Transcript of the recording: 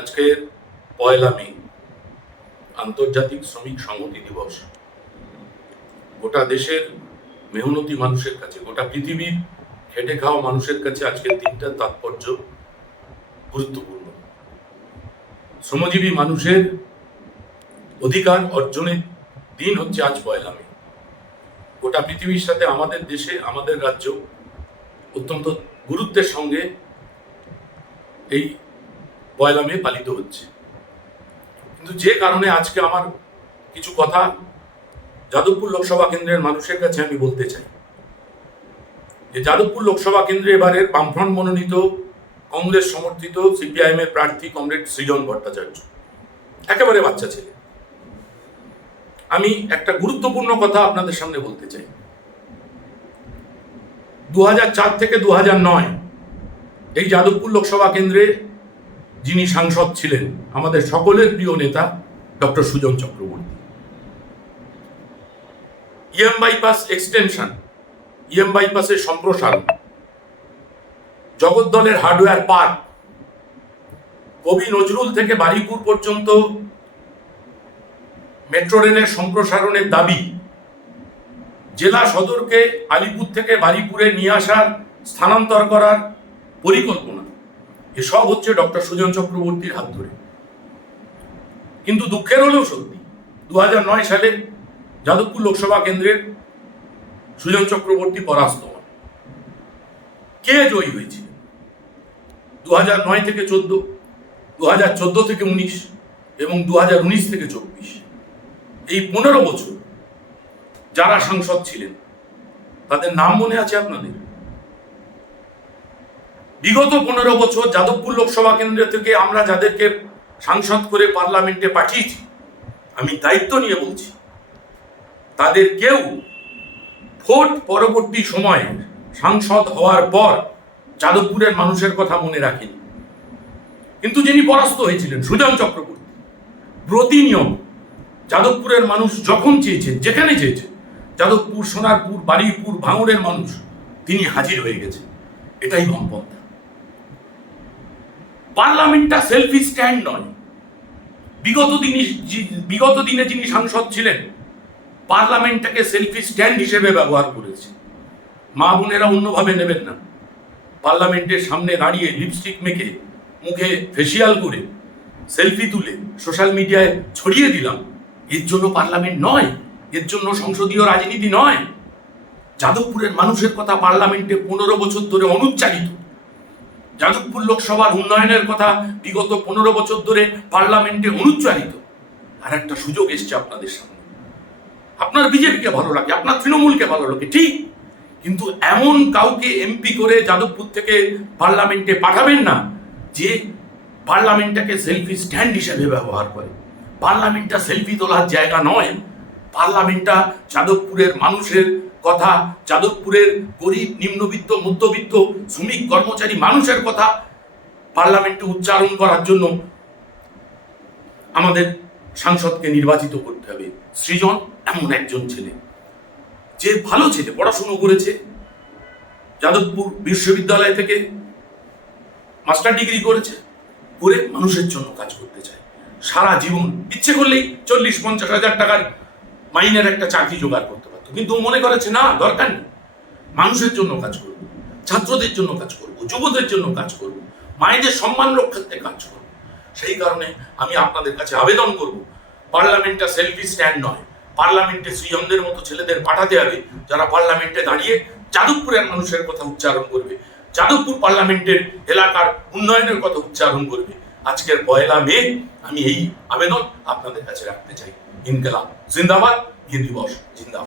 আজকের পয়লা মে, আন্তর্জাতিক শ্রমিক সংহতি দিবস। গোটা দেশের মেহনতি মানুষের কাছে, গোটা পৃথিবীর খেটে খাওয়া মানুষের কাছে আজকের দিনটার তাৎপর্য গুরুত্বপূর্ণ। শ্রমজীবী মানুষের অধিকার অর্জনের দিন হচ্ছে আজ পয়লা মে। গোটা পৃথিবীর সাথে আমাদের দেশে, আমাদের রাজ্য অত্যন্ত গুরুত্বের সঙ্গে এই পয়লা মে পালিত হচ্ছে। কিন্তু যে কারণে আজকে আমার কিছু কথা যাদবপুর লোকসভা কেন্দ্রের মানুষের কাছে আমি বলতে চাই। যে যাদবপুর লোকসভা কেন্দ্রে এবারের বামফ্রন্ট মনোনীত কংগ্রেস সমর্থিত সিপিআইএম এর প্রার্থী কমরেড সৃজন ভট্টাচার্য। একেবারে বাচ্চা ছেলে। আমি একটা গুরুত্বপূর্ণ কথা আপনাদের সামনে বলতে চাই। দু হাজার চার থেকে দু এই যাদবপুর লোকসভা কেন্দ্রে যিনি সাংসদ ছিলেন আমাদের সকলের প্রিয় নেতা doctor Sujan Chakraborty. EM bypass extension EM বাইপাসের সম্প্রসারণ, জগদ্দলের হার্ডওয়্যার পার্ক, কবি নজরুল থেকে বারিপুর পর্যন্ত মেট্রো রেলের সম্প্রসারণের দাবি, জেলা সদরকে আলিপুর থেকে বারিপুরে নিয়ে আসার, স্থানান্তর করার পরিকল্পনা। এসব হচ্ছে ডক্টর সুজন চক্রবর্তীর হাত ধরে। কিন্তু দুঃখের হলেও সত্যি দু সালে যাদবপুর লোকসভা কেন্দ্রের সুজন চক্রবর্তী পরাস্ত হন। কে জয়ী হয়েছে দু নয় থেকে চোদ্দ দু চোদ্দ থেকে উনিশ এবং দু উনিশ থেকে চব্বিশ। এই পনেরো বছর যারা সাংসদ ছিলেন, তাদের নাম মনে আছে আপনাদের? বিগত পনেরো বছর যাদবপুর লোকসভা কেন্দ্র থেকে আমরা যাদেরকে সাংসদ করে পার্লামেন্টে পাঠিয়েছি, আমি দায়িত্ব নিয়ে বলছি, তাদের কেউ ভোট পরবর্তী সময়ে সাংসদ হওয়ার পর যাদবপুরের মানুষের কথা মনে রাখেনি। কিন্তু যিনি পরাস্ত হয়েছিলেন, সুজন চক্রবর্তী প্রতিনিয়ম যাদবপুরের মানুষ যখন চেয়েছে, যেখানে চেয়েছে, যাদবপুর, সোনারপুর, বারুইপুর, ভাঙড়ের মানুষ, তিনি হাজির হয়ে গেছে। এটাই বামপন্থা। পার্লামেন্টটা সেলফি স্ট্যান্ড নয়। বিগত দিনে বিগত দিনে যিনি সাংসদ ছিলেন, পার্লামেন্টটাকে সেলফি স্ট্যান্ড হিসেবে ব্যবহার করেছে। মা বোনেরা অন্যভাবে নেবেন না। পার্লামেন্টের সামনে দাঁড়িয়ে লিপস্টিক মেখে, মুখে ফেসিয়াল করে, সেলফি তুলে সোশ্যাল মিডিয়ায় ছড়িয়ে দিলাম। এর জন্য পার্লামেন্ট নয়, এর জন্য সংসদীয় রাজনীতি নয়। যাদবপুরের মানুষের কথা পার্লামেন্টে পনেরো বছর ধরে অনুচ্চারিত। যাদবপুর লোকসভার উন্নয়নের কথা বিগত পনেরো বছর ধরে পার্লামেন্টে অনুচ্চারিত। আর একটা সুযোগ এসছে আপনাদের সামনে। আপনার বিজেপিকে ভালো লাগে, আপনার তৃণমূলকে ভালো লাগে, ঠিক। কিন্তু এমন কাউকে এমপি করে যাদবপুর থেকে পার্লামেন্টে পাঠাবেন না, যে পার্লামেন্টটাকে সেলফি স্ট্যান্ড হিসেবে ব্যবহার করে। পার্লামেন্টটা সেলফি তোলার জায়গা নয়, পার্লামেন্টটা যাদবপুরের মানুষের কথা, যাদবপুরের গরিব, নিম্নবিত্ত, মধ্যবিত্ত, শ্রমিক, কর্মচারী মানুষের কথা পার্লামেন্টে উচ্চারণ করার জন্য আমাদের সাংসদকে নির্বাচিত করতে হবে। সৃজন এমন একজন ছেলে। যে ভালো ছেলে, পড়াশুনো করেছে। যাদবপুর বিশ্ববিদ্যালয় থেকে মাস্টার ডিগ্রি করেছে। করে মানুষের জন্য কাজ করতে চায়। সারা জীবন ইচ্ছে করলেই চল্লিশ, পঞ্চাশ হাজার টাকার মাইনের একটা চাকরি জোগাড় করতে কিন্তু মনে করেছে, না, দরকার নেই। মানুষের জন্য কাজ করব, ছাত্রদের জন্য কাজ করব, যুবদের জন্য কাজ করব, মায়েদের সম্মান রক্ষার্থে কাজ করব। সেই কারণে আমি আপনাদের কাছে আবেদন করব, পার্লামেন্টটা সেলফি স্ট্যান্ড নয়। পার্লামেন্টে সৃজনদের মতো ছেলেদের পাঠাতে হবে, যারা পার্লামেন্টে দাঁড়িয়ে যাদবপুরের মানুষের কথা উচ্চারণ করবে। যাদবপুর পার্লামেন্টের এলাকার উন্নয়নের কথা উচ্চারণ করবে। আজকের পয়লা মে, আমি এই আবেদন আপনাদের কাছে রাখতে চাই। ইনকেলাব, জিন্দাবাদ, হিন্দি দিবস জিন্দাবাদ।